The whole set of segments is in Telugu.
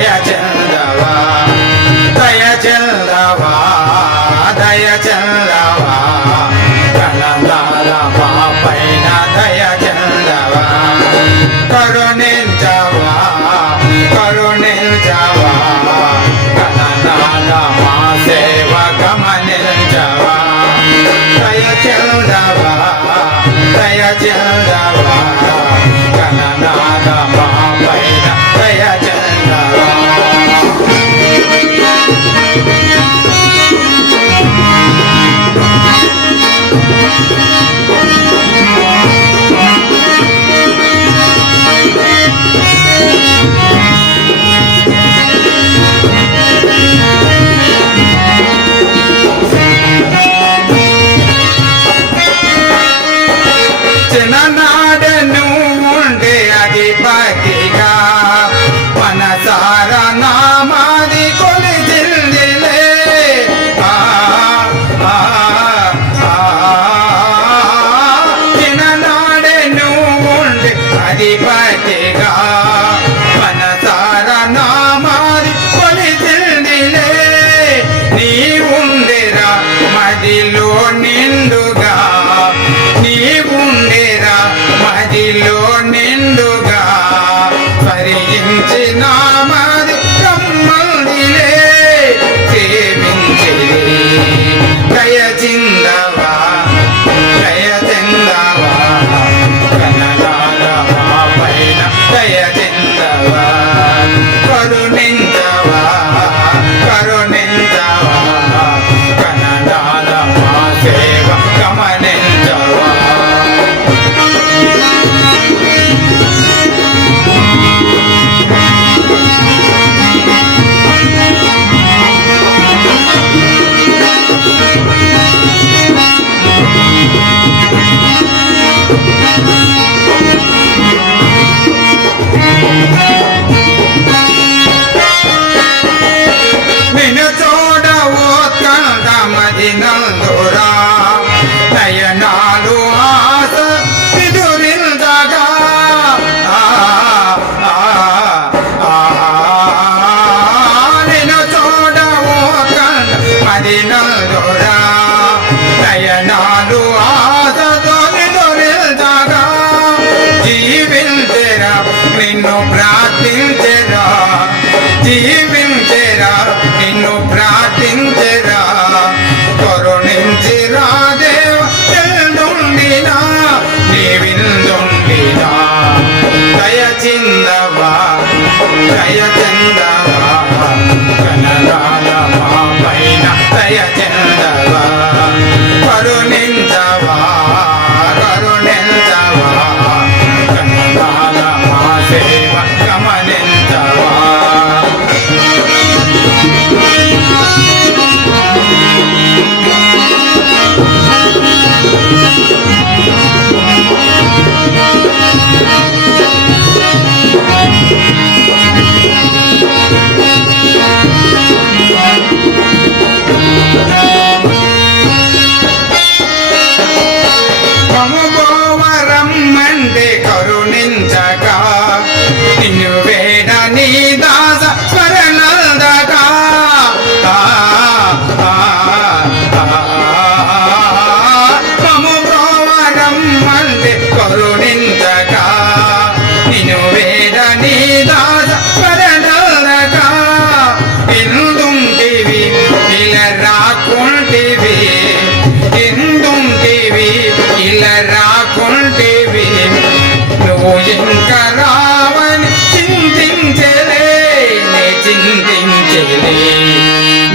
దయ చెందవా దయ చెందవా దయ చెందవా కళలాల పైన దయ చెందవా కరుణించవా కరుణించవా. కళలాల మా సేవ గమనించవా దయ చెందవా దయ చెందవా நாம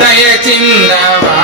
దయ చిన్నవా?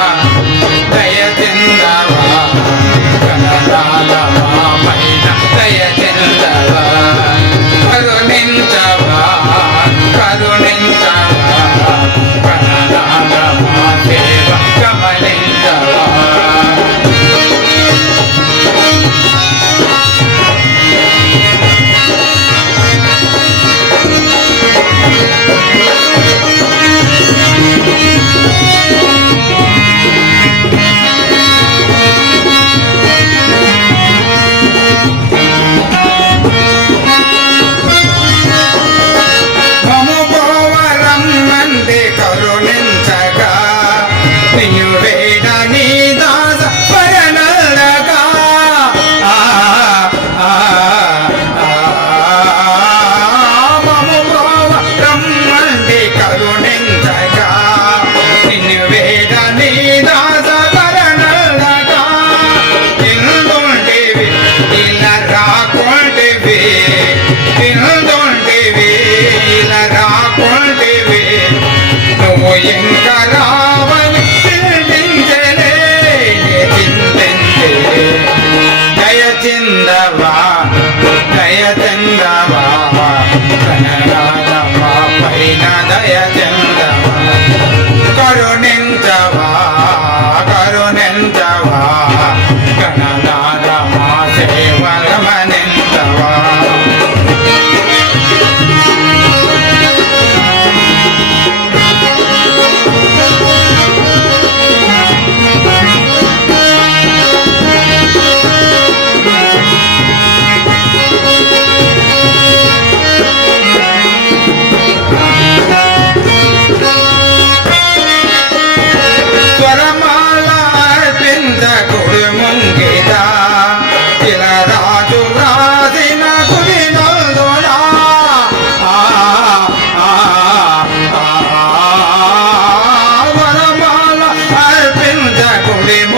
Holy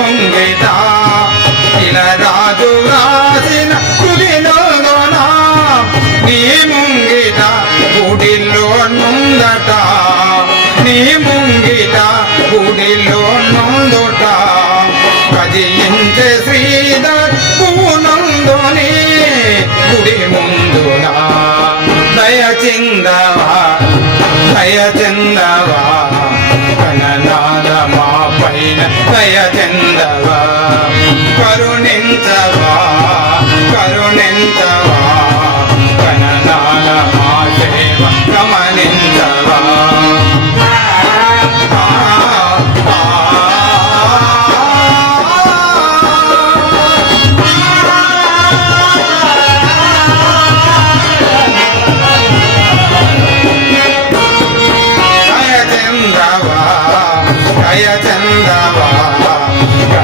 దయ చందవా కరుణించవా కరుణించవా